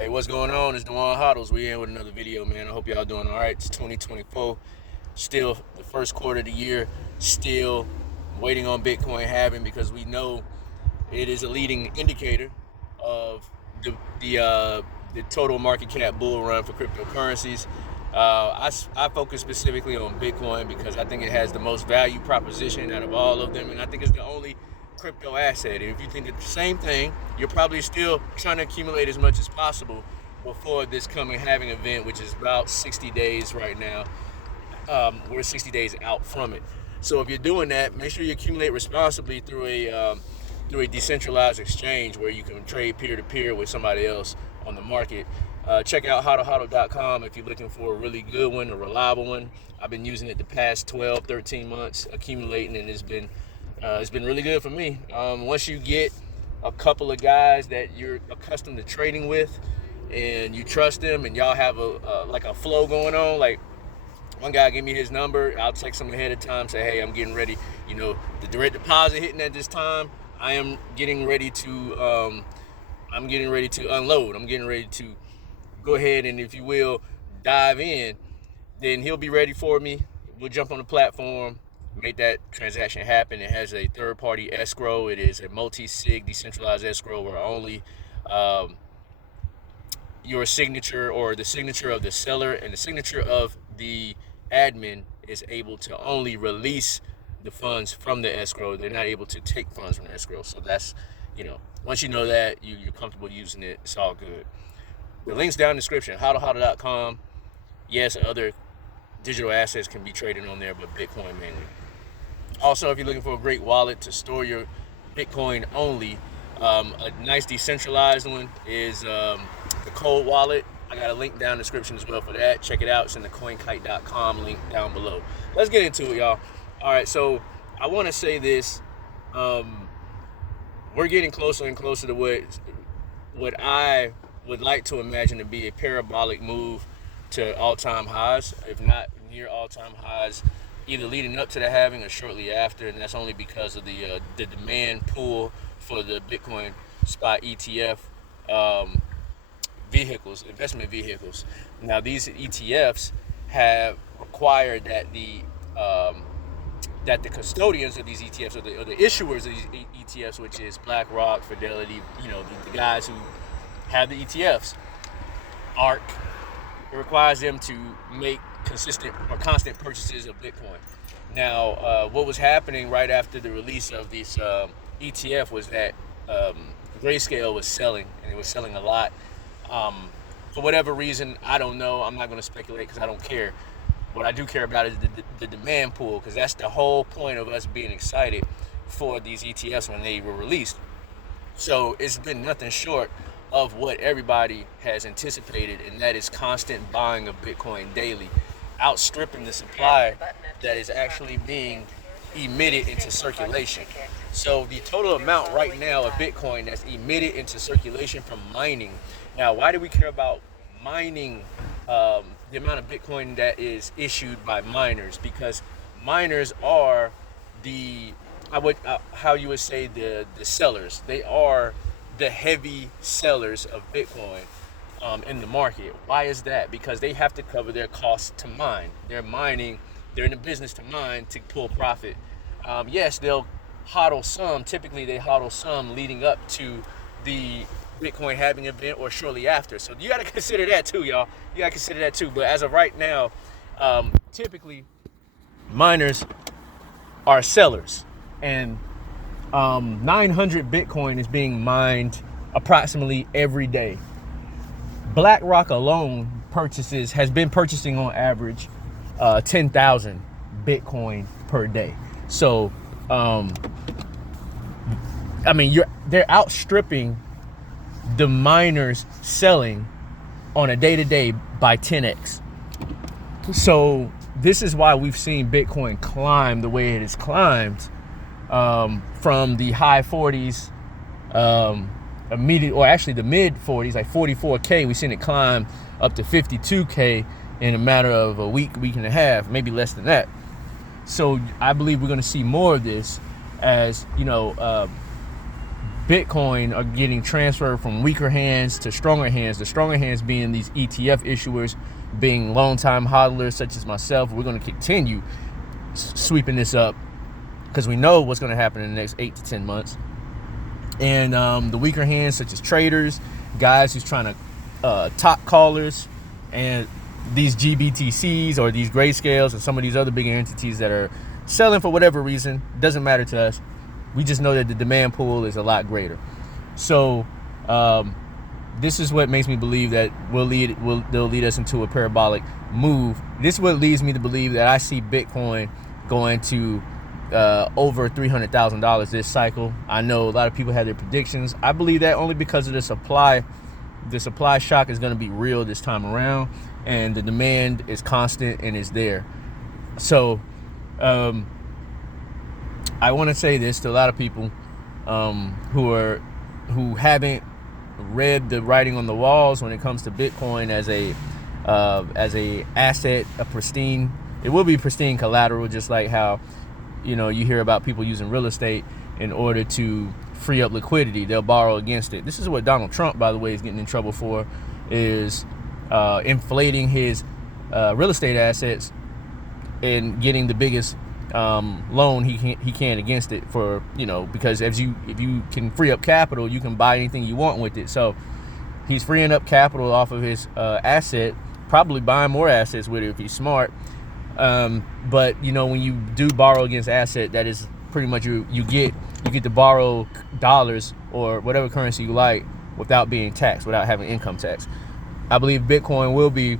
Hey, what's going on? It's Dewan HODLs. We in with another video, man. I hope y'all doing all right. It's 2024. Still the first quarter of the year. Still waiting on Bitcoin halving because we know it is a leading indicator of the total market cap bull run for cryptocurrencies. I focus specifically on Bitcoin because I think it has the most value proposition out of all of them, and I think it's the only crypto asset. And if you think the same thing, you're probably still trying to accumulate as much as possible before this coming halving event, which is about 60 days right now. We're 60 days out from it. So if you're doing that, make sure you accumulate responsibly through a decentralized exchange where you can trade peer-to-peer with somebody else on the market. Check out HODL if you're looking for a really good one, a reliable one. I've been using it the past 12, 13 months, accumulating, and it's been really good for me. Once you get a couple of guys that you're accustomed to trading with and you trust them and y'all have a flow going on, like one guy gave me his number, I'll text him ahead of time, say, hey, I'm getting ready, the direct deposit hitting at this time. I am getting ready to unload. I'm getting ready to go ahead and, if you will, dive in. Then he'll be ready for me. We'll jump on the platform, make that transaction happen. It has a third-party escrow. It is a multi-sig decentralized escrow where only your signature or the signature of the seller and the signature of the admin is able to only release the funds from the escrow. They're not able to take funds from the escrow. So that's, once you know that, you're comfortable using it, it's all good. The link's down in the description, hodl.com. Yes, other digital assets can be traded on there, but Bitcoin mainly. Also, if you're looking for a great wallet to store your Bitcoin only, a nice decentralized one is the Cold Wallet. I got a link down in the description as well for that. Check it out. It's in the CoinKite.com link down below. Let's get into it, y'all. All right, so I want to say this. We're getting closer and closer to what I would like to imagine to be a parabolic move to all-time highs, if not near all-time highs, either leading up to the halving or shortly after, and that's only because of the demand pool for the Bitcoin spot ETF investment vehicles. Now, these ETFs have required that the custodians of these ETFs or the issuers of these ETFs, which is BlackRock, Fidelity, the guys who have the ETFs, ARK, it requires them to make consistent or constant purchases of Bitcoin. Now, what was happening right after the release of this ETF was that Grayscale was selling, and it was selling a lot. For whatever reason, I don't know. I'm not going to speculate because I don't care. What I do care about is the demand pool, because that's the whole point of us being excited for these ETFs when they were released. So it's been nothing short of what everybody has anticipated, and that is constant buying of Bitcoin daily, outstripping the supply that is actually being emitted into circulation. So the total amount right now of Bitcoin that's emitted into circulation from mining. Now, why do we care about mining, the amount of Bitcoin that is issued by miners? Because miners are the sellers. They are the heavy sellers of Bitcoin in the market. Why is that? Because they have to cover their costs to mine. They're mining. They're in the business to mine to pull profit. Yes, they'll HODL some. Typically, they HODL some leading up to the Bitcoin halving event or shortly after. So you got to consider that too, y'all. You got to consider that too. But as of right now, typically miners are sellers, and 900 Bitcoin is being mined approximately every day. BlackRock alone has been purchasing on average 10,000 Bitcoin per day. So, they're outstripping the miners selling on a day-to-day by 10x. So this is why we've seen Bitcoin climb the way it has climbed, from the high 40s, the mid 40s, like 44K. We've seen it climb up to 52K in a matter of a week and a half, maybe less than that. So I believe we're going to see more of this as, Bitcoin are getting transferred from weaker hands to stronger hands. The stronger hands being these ETF issuers, being longtime hodlers such as myself. We're going to continue sweeping this up because we know what's going to happen in the next 8 to 10 months. And the weaker hands such as traders, guys who's trying to top callers, and these GBTCs or these grayscales and some of these other bigger entities that are selling for whatever reason, doesn't matter to us. We just know that the demand pool is a lot greater. So this is what makes me believe that they'll lead us into a parabolic move. This is what leads me to believe that I see Bitcoin going to over $300,000 this cycle. I know a lot of people have their predictions. I believe that only because of the supply. The supply shock is going to be real this time around, and the demand is constant and is there. So I want to say this to a lot of people who haven't read the writing on the walls when it comes to Bitcoin as a asset, a pristine. It will be pristine collateral, just like how you hear about people using real estate in order to free up liquidity. They'll borrow against it. This is what Donald Trump, by the way, is getting in trouble for, is inflating his real estate assets and getting the biggest loan he can against it for, because if you can free up capital, you can buy anything you want with it. So he's freeing up capital off of his asset, probably buying more assets with it if he's smart. But when you do borrow against asset, that is pretty much you get to borrow dollars or whatever currency you like without being taxed, without having income tax. I believe Bitcoin will be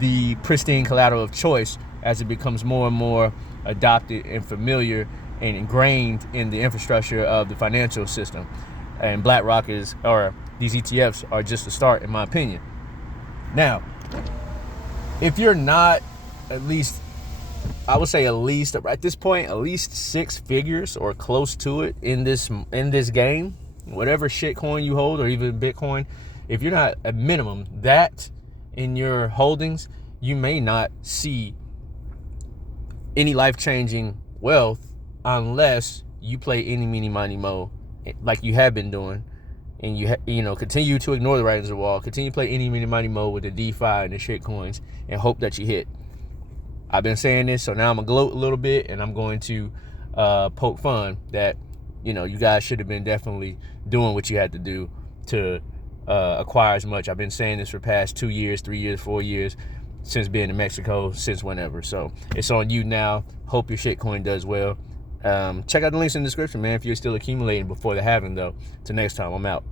the pristine collateral of choice as it becomes more and more adopted and familiar and ingrained in the infrastructure of the financial system. And BlackRock these ETFs are just a start, in my opinion. Now, if you're not at least at this point, at least 6 figures or close to it in this game, whatever shitcoin you hold or even Bitcoin, if you're not at minimum that in your holdings, you may not see any life-changing wealth unless you play any, meeny, miny, mo like you have been doing, and you continue to ignore the writings on the wall, continue to play any, meeny, miny, mo with the DeFi and the shitcoins, and hope that you hit. I've been saying this, so now I'm gonna gloat a little bit, and I'm going to poke fun that you guys should have been definitely doing what you had to do to acquire as much. I've been saying this for the past 2 years, 3 years, 4 years, since being in Mexico, since whenever. So it's on you now. Hope your shitcoin does well. Check out the links in the description, man, if you're still accumulating before the halving, though. Till next time, I'm out.